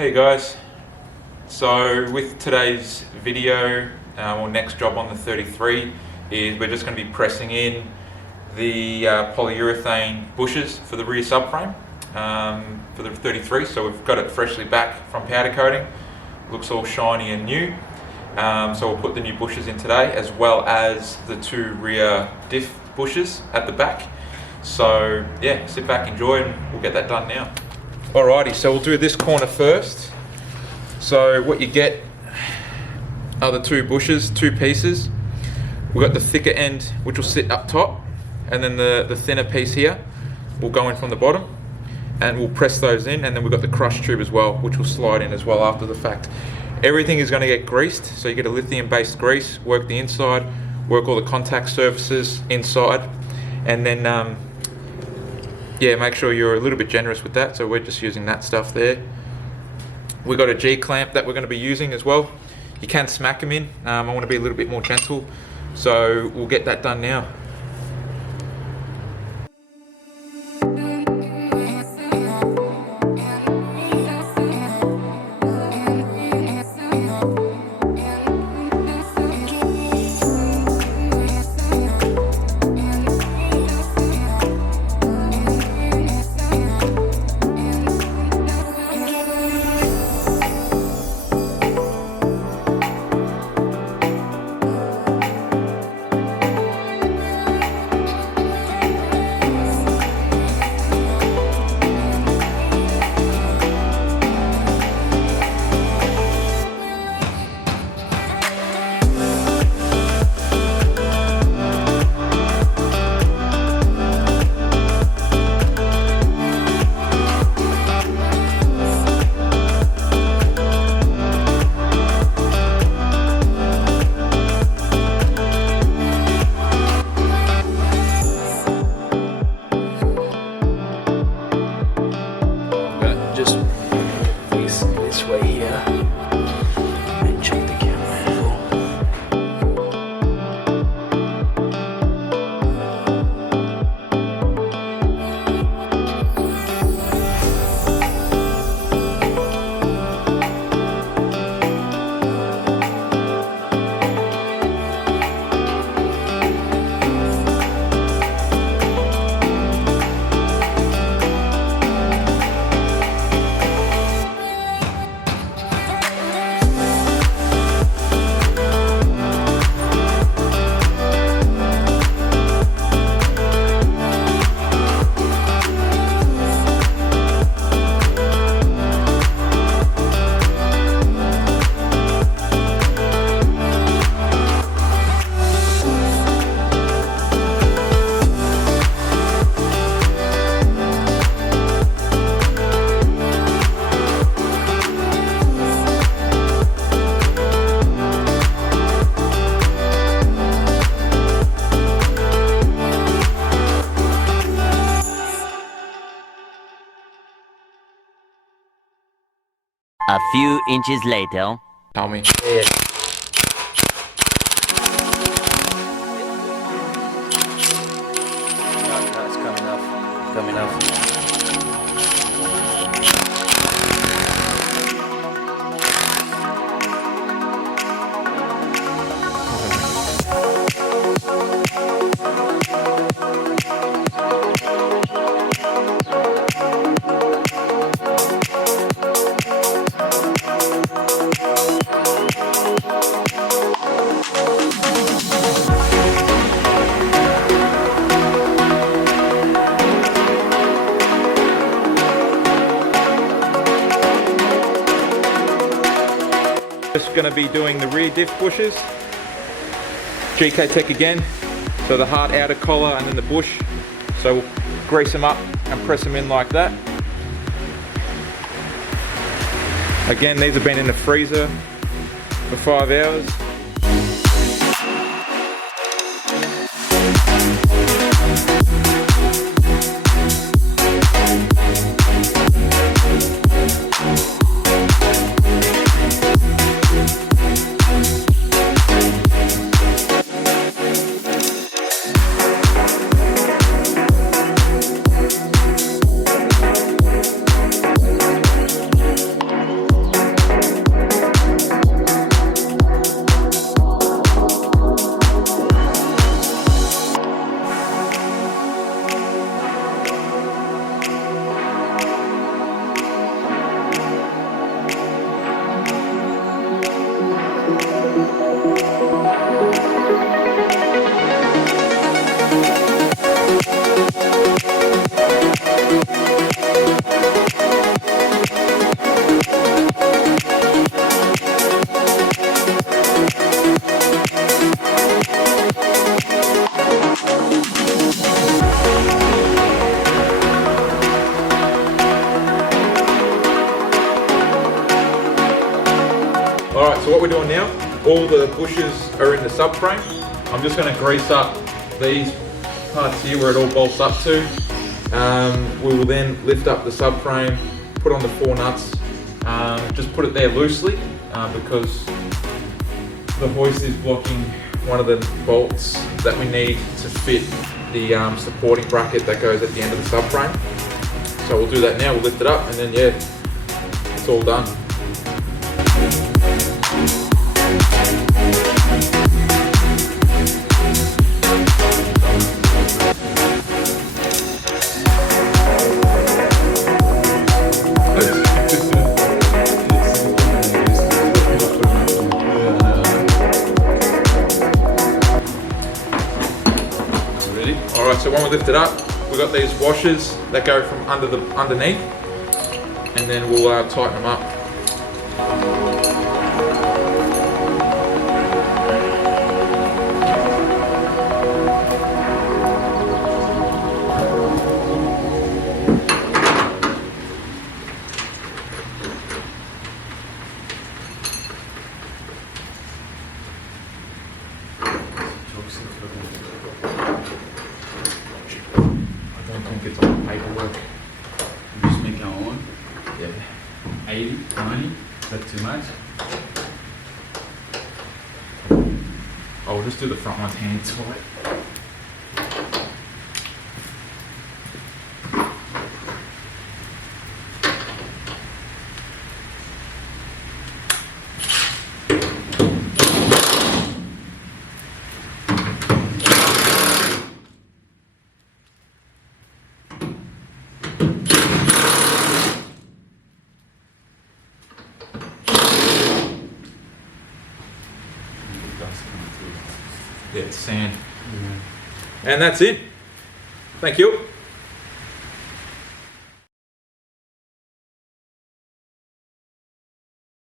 Hey guys, so with today's video, or next job on the 33 is we're just going to be pressing in the polyurethane bushes for the rear subframe for the 33. So we've got it freshly back from powder coating, looks all shiny and new. So we'll put the new bushes in today, as well as the two rear diff bushes at the back. So yeah, sit back, enjoy, and we'll get that done now. Alrighty, so we'll do this corner first. So what you get are the two bushes, two pieces. We've got the thicker end, which will sit up top, and then the thinner piece here will go in from the bottom, and we'll press those in, and then we've got the crush tube as well, which will slide in as well after the fact. Everything is going to get greased, so you get a lithium-based grease, work the inside, work all the contact surfaces inside, and then yeah, make sure you're a little bit generous with that. So we're just using that stuff there. We've got a G-clamp that we're going to be using as well. You can smack them in. I want to be a little bit more gentle, so we'll get that done now. A few inches later. Tell me. Yeah. No, it's coming off. Coming off. Just going to be doing the rear diff bushes. gktech again. So the hard outer collar and then the bush. So we'll grease them up and press them in like that. Again, these have been in the freezer for 5 hours. Alright, so what we're doing now, all the bushes are in the subframe. I'm just going to grease up these parts here where it all bolts up to. We will then lift up the subframe, put on the 4 nuts, just put it there loosely because the hoist is blocking one of the bolts that we need to fit the supporting bracket that goes at the end of the subframe. So we'll do that now, we'll lift it up and then yeah, it's all done. Alright, so when we lift it up, we've got these washers that go from underneath, and then we'll tighten them up. I don't think it's on the paperwork. We just make our own. Yeah. 80, 90, is that too much? I'll just do the front one's hand tight. Yeah, it's sand. And that's it. Thank you.